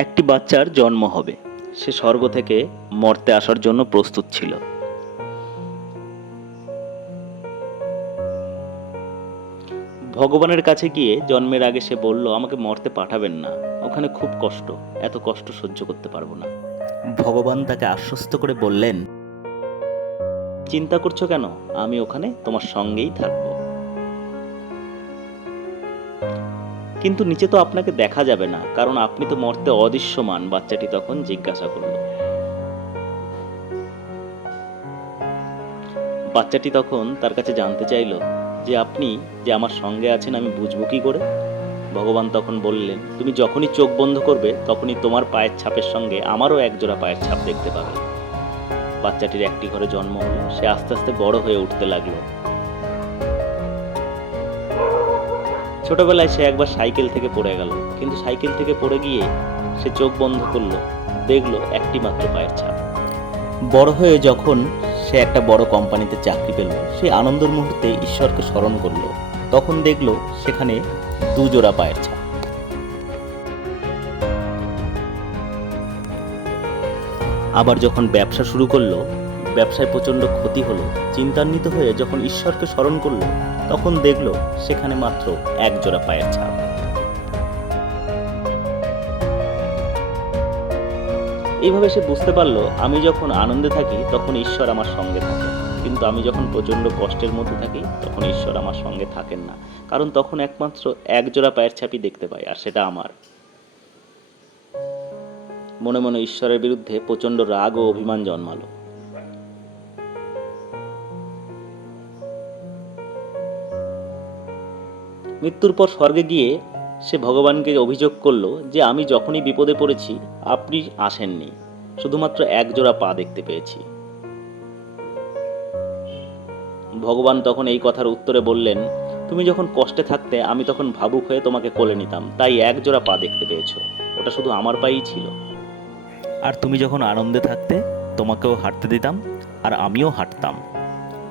একটি বাচ্চার জন্ম হবে। সে স্বর্গ থেকে মর্তে আসার জন্য প্রস্তুত ছিল। ভগবানের কাছে গিয়ে জন্মের আগে সে বলল, আমাকে মর্তে পাঠাবেন না, ওখানে খুব কষ্ট, এত কষ্ট সহ্য করতে পারবো না। ভগবান তাকে আশ্বস্ত করে বললেন, চিন্তা করছো কেন, আমি ওখানে তোমার সঙ্গেই থাকবো। কিন্তু নিচে তো আপনাকে দেখা যাবে না, কারণ আপনি তো মর্তে অদৃশ্যমান। বাচ্চাটি তখন জিজ্ঞাসা করল। বাচ্চাটি তখন তার কাছে জানতে চাইল যে আপনি যে আমার সঙ্গে আছেন আমি বুঝবো কি করে। ভগবান তখন বললেন, তুমি যখনই চোখ বন্ধ করবে তখনই তোমার পায়ের ছাপের সঙ্গে আমারও একজোড়া পায়ের ছাপ দেখতে পাবে। বাচ্চাটির একটি ঘরে জন্ম হলো। সে আস্তে আস্তে বড় হয়ে উঠতে লাগলো। ছোটবেলায় সে একবার সাইকেল থেকে পড়ে গেল, কিন্তু সাইকেল থেকে পড়ে গিয়ে সে চোখ বন্ধ করলো, দেখলো একটি মাত্র পায়ের ছাপ। বড় হয়ে যখন সে একটা বড় কোম্পানিতে চাকরি পেল, সে আনন্দের মুহূর্তে ঈশ্বরকে স্মরণ করলো। তখন দেখলো সেখানে দুজোড়া পায়ের ছাপ। আবার যখন ব্যবসা শুরু করলো, ব্যবসায় প্রচণ্ড ক্ষতি হলো। চিন্তান্বিত হয়ে যখন ঈশ্বরকে স্মরণ করলো, তখন দেখলো সেখানে মাত্র এক জোড়া পায়ের ছাপ। এইভাবে সে বুঝতে পারলো, আমি যখন আনন্দে থাকি তখন ঈশ্বর আমার সঙ্গে থাকে, কিন্তু আমি যখন প্রচণ্ড কষ্টের মধ্যে থাকি তখন ঈশ্বর আমার সঙ্গে থাকেন না, কারণ তখন একমাত্র এক জোড়া পায়ের ছাপই দেখতে পাই, আর সেটা আমার। মনে মনে ঈশ্বরের বিরুদ্ধে প্রচণ্ড রাগ ও অভিমান জন্মালো। মৃত্যুর পর স্বর্গে গিয়ে সে ভগবানকে অভিযোগ করলো যে আমি যখনই বিপদে পড়েছি আপনি আসেননি, শুধুমাত্র এক জোড়া পা দেখতে পেয়েছি। ভগবান তখন এই কথার উত্তরে বললেন, তুমি যখন কষ্টে থাকতে আমি তখন ভাবুক হয়ে তোমাকে কোলে নিতাম, তাই এক জোড়া পা দেখতে পেয়েছো, ওটা শুধু আমার পাই ছিল। আর তুমি যখন আনন্দে থাকতে তোমাকেও হাঁটতে দিতাম, আর আমিও হাঁটতাম,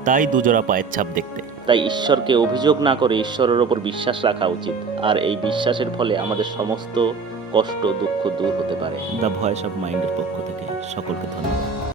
তাই দুজোড়া পায়ের ছাপ দেখতে। তাই ঈশ্বরকে অভিযোগ না করে ঈশ্বরের ওপর বিশ্বাস রাখা উচিত, আর এই বিশ্বাসের ফলে আমাদের সমস্ত কষ্ট দুঃখ দূর হতে পারে। দ্য ভয়েস অফ মাইন্ডের পক্ষ থেকে সকলকে ধন্যবাদ।